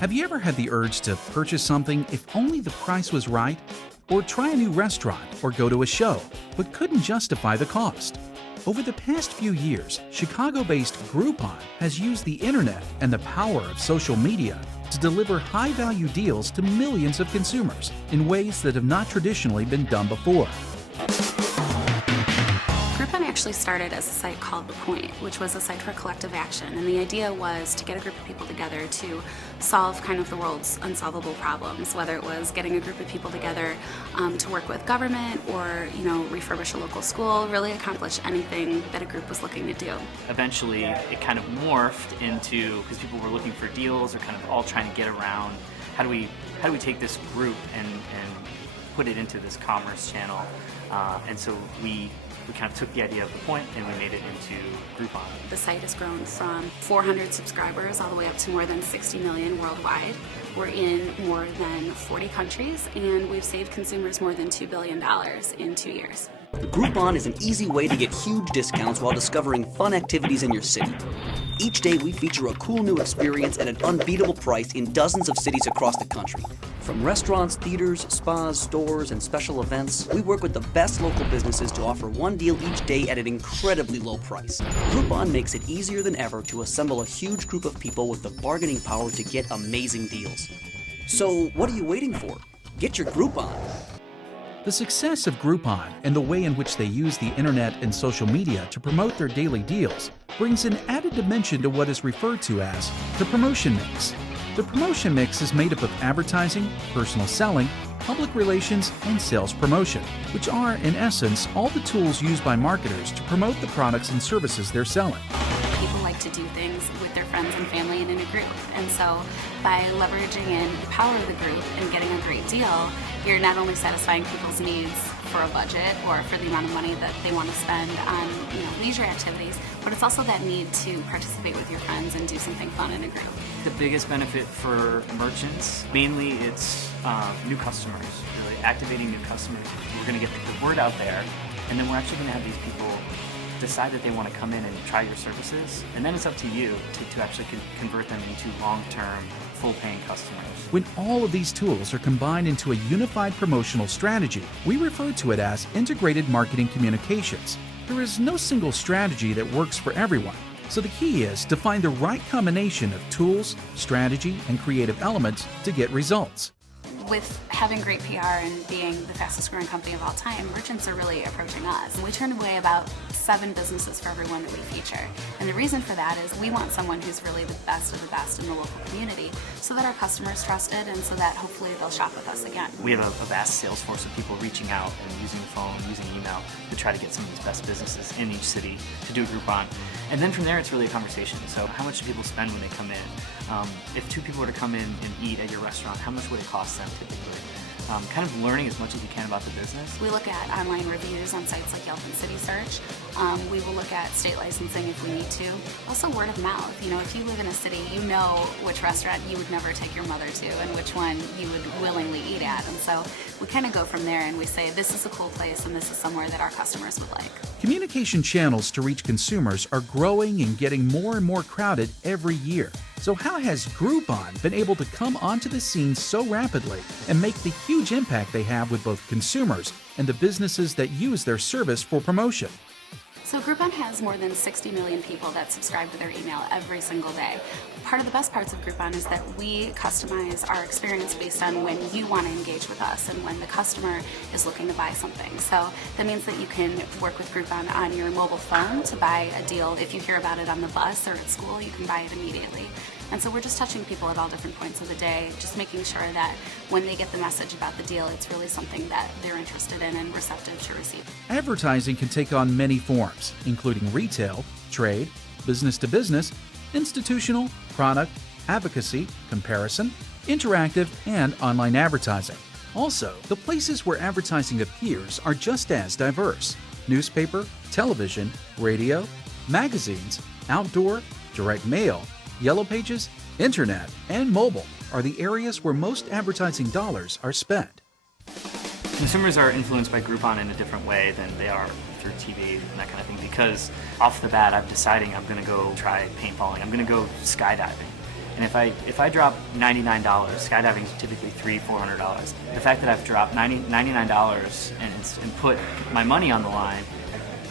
Have you ever had the urge to purchase something if only the price was right? Or try a new restaurant or go to a show, but couldn't justify the cost? Over the past few years, Chicago-based Groupon has used the internet and the power of social media to deliver high-value deals to millions of consumers in ways that have not traditionally been done before. Groupon actually started as a site called The Point, which was a site for collective action, and the idea was to get a group of people together to solve kind of the world's unsolvable problems, whether it was getting a group of people together to work with government or, refurbish a local school, really accomplish anything that a group was looking to do. Eventually, it kind of morphed into, because people were looking for deals or kind of all trying to get around, how do we take this group and put it into this commerce channel, and so we kind of took the idea of The Point and we made it into Groupon. The site has grown from 400 subscribers all the way up to more than 60 million worldwide. We're in more than 40 countries, and we've saved consumers more than $2 billion in 2 years. Groupon is an easy way to get huge discounts while discovering fun activities in your city. Each day we feature a cool new experience at an unbeatable price in dozens of cities across the country. From restaurants, theaters, spas, stores, and special events, we work with the best local businesses to offer one deal each day at an incredibly low price. Groupon makes it easier than ever to assemble a huge group of people with the bargaining power to get amazing deals. So what are you waiting for? Get your Groupon. The success of Groupon and the way in which they use the internet and social media to promote their daily deals brings an added dimension to what is referred to as the promotion mix. The promotion mix is made up of advertising, personal selling, public relations, and sales promotion, which are, in essence, all the tools used by marketers to promote the products and services they're selling. People like to do things with their friends and family and in a group, and so by leveraging in the power of the group and getting a great deal, you're not only satisfying people's needs for a budget or for the amount of money that they want to spend on leisure activities, but it's also that need to participate with your friends and do something fun in a group. The biggest benefit for merchants, mainly it's new customers, really activating new customers. We're going to get the word out there, and then we're actually going to have these people decide that they want to come in and try your services, and then it's up to you to actually convert them into long-term, full-paying customers. When all of these tools are combined into a unified promotional strategy, we refer to it as integrated marketing communications. There is no single strategy that works for everyone, so the key is to find the right combination of tools, strategy, and creative elements to get results. With having great PR and being the fastest growing company of all time, merchants are really approaching us. We turn away about 7 businesses for every one that we feature. And the reason for that is we want someone who's really the best of the best in the local community so that our customers trust it and so that hopefully they'll shop with us again. We have a vast sales force of people reaching out and using the phone, using email to try to get some of these best businesses in each city to do a Groupon. And then from there, it's really a conversation. So how much do people spend when they come in? If 2 people were to come in and eat at your restaurant, how much would it cost them typically? Kind of learning as much as you can about the business. We look at online reviews on sites like Yelp and City Search. We will look at state licensing if we need to. Also word of mouth. If you live in a city, you know which restaurant you would never take your mother to and which one you would willingly eat at. And so we kind of go from there and we say this is a cool place and this is somewhere that our customers would like. Communication channels to reach consumers are growing and getting more and more crowded every year. So how has Groupon been able to come onto the scene so rapidly and make the huge impact they have with both consumers and the businesses that use their service for promotion? So Groupon has more than 60 million people that subscribe to their email every single day. Part of the best parts of Groupon is that we customize our experience based on when you want to engage with us and when the customer is looking to buy something. So that means that you can work with Groupon on your mobile phone to buy a deal. If you hear about it on the bus or at school, you can buy it immediately. And so we're just touching people at all different points of the day, just making sure that when they get the message about the deal, it's really something that they're interested in and receptive to receive. Advertising can take on many forms, including retail, trade, business to business, institutional, product, advocacy, comparison, interactive, and online advertising. Also, the places where advertising appears are just as diverse. Newspaper, television, radio, magazines, outdoor, direct mail, Yellow Pages, internet, and mobile are the areas where most advertising dollars are spent. Consumers are influenced by Groupon in a different way than they are through TV and that kind of thing, because off the bat I'm deciding I'm going to go try paintballing, I'm going to go skydiving. And if I drop $99, skydiving is typically $300-400. The fact that I've dropped $99 and put my money on the line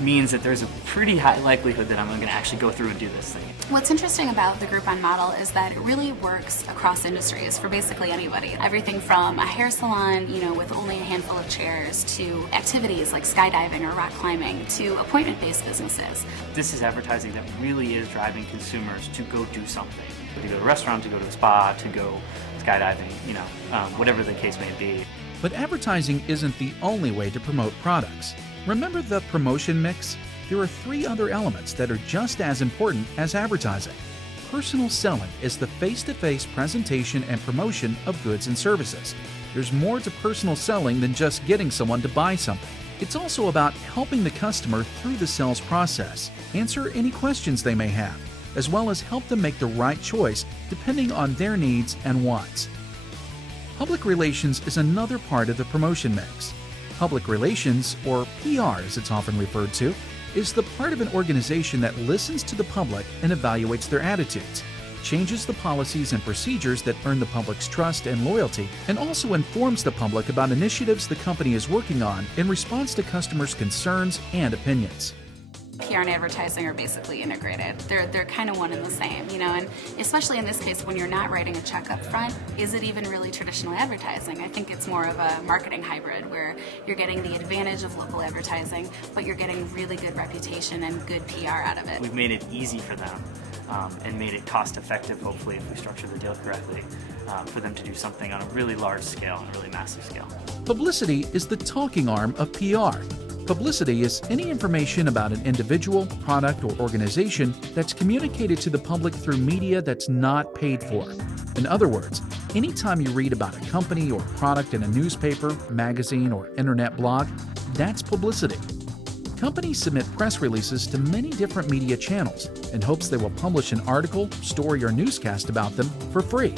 means that there's a pretty high likelihood that I'm going to actually go through and do this thing. What's interesting about the Groupon model is that it really works across industries for basically anybody. Everything from a hair salon, with only a handful of chairs, to activities like skydiving or rock climbing, to appointment-based businesses. This is advertising that really is driving consumers to go do something. To go to a restaurant, to go to a spa, to go skydiving, whatever the case may be. But advertising isn't the only way to promote products. Remember the promotion mix? There are 3 other elements that are just as important as advertising. Personal selling is the face-to-face presentation and promotion of goods and services. There's more to personal selling than just getting someone to buy something. It's also about helping the customer through the sales process, answer any questions they may have, as well as help them make the right choice depending on their needs and wants. Public relations is another part of the promotion mix. Public relations, or PR as it's often referred to, is the part of an organization that listens to the public and evaluates their attitudes, changes the policies and procedures that earn the public's trust and loyalty, and also informs the public about initiatives the company is working on in response to customers' concerns and opinions. PR and advertising are basically integrated. They're kind of one and the same, and especially in this case when you're not writing a check up front, is it even really traditional advertising? I think it's more of a marketing hybrid where you're getting the advantage of local advertising, but you're getting really good reputation and good PR out of it. We've made it easy for them and made it cost effective, hopefully, if we structure the deal correctly, for them to do something on a really large scale, on a really massive scale. Publicity is the talking arm of PR. Publicity is any information about an individual, product, or organization that's communicated to the public through media that's not paid for. In other words, anytime you read about a company or product in a newspaper, magazine, or internet blog, that's publicity. Companies submit press releases to many different media channels in hopes they will publish an article, story, or newscast about them for free.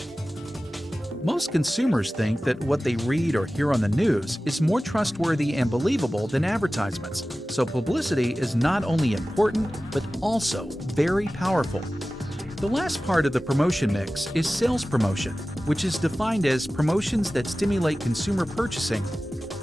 Most consumers think that what they read or hear on the news is more trustworthy and believable than advertisements, so publicity is not only important, but also very powerful. The last part of the promotion mix is sales promotion, which is defined as promotions that stimulate consumer purchasing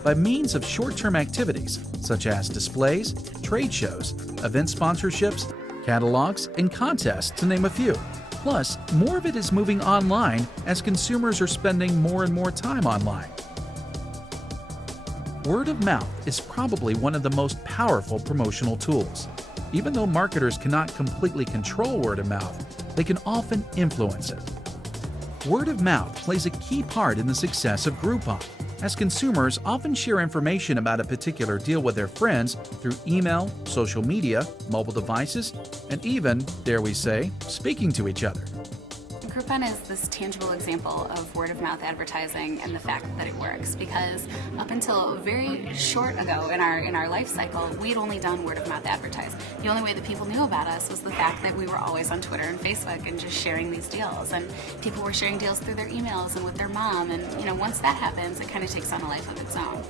by means of short-term activities such as displays, trade shows, event sponsorships, catalogs, and contests, to name a few. Plus, more of it is moving online as consumers are spending more and more time online. Word of mouth is probably one of the most powerful promotional tools. Even though marketers cannot completely control word of mouth, they can often influence it. Word of mouth plays a key part in the success of Groupon, as consumers often share information about a particular deal with their friends through email, social media, mobile devices, and even, dare we say, speaking to each other. Groupon is this tangible example of word-of-mouth advertising and the fact that it works, because up until very short ago in our life cycle, we'd only done word-of-mouth advertising. The only way that people knew about us was the fact that we were always on Twitter and Facebook and just sharing these deals, and people were sharing deals through their emails and with their mom, and once that happens, it kind of takes on a life of its own.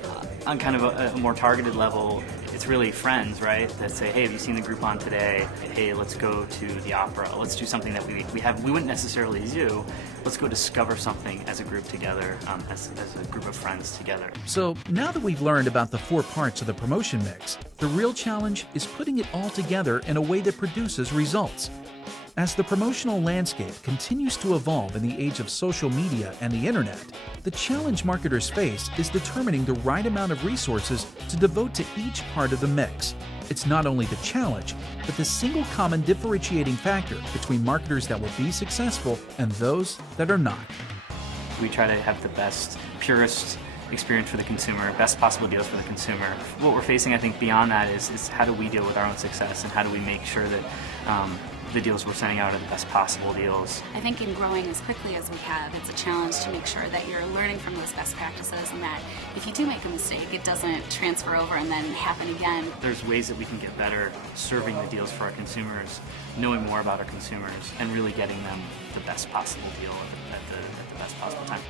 On kind of a more targeted level, it's really friends, right, that say, hey, have you seen the Groupon today? Hey, let's go to the opera. Let's do something that we wouldn't necessarily do. Let's go discover something as a group together, as a group of friends together. So now that we've learned about the 4 parts of the promotion mix, the real challenge is putting it all together in a way that produces results. As the promotional landscape continues to evolve in the age of social media and the internet, the challenge marketers face is determining the right amount of resources to devote to each part of the mix. It's not only the challenge, but the single common differentiating factor between marketers that will be successful and those that are not. We try to have the best, purest experience for the consumer, best possible deals for the consumer. What we're facing, I think, beyond that is how do we deal with our own success, and how do we make sure that the deals we're sending out are the best possible deals. I think in growing as quickly as we have, it's a challenge to make sure that you're learning from those best practices, and that if you do make a mistake, it doesn't transfer over and then happen again. There's ways that we can get better serving the deals for our consumers, knowing more about our consumers, and really getting them the best possible deal at the best possible time.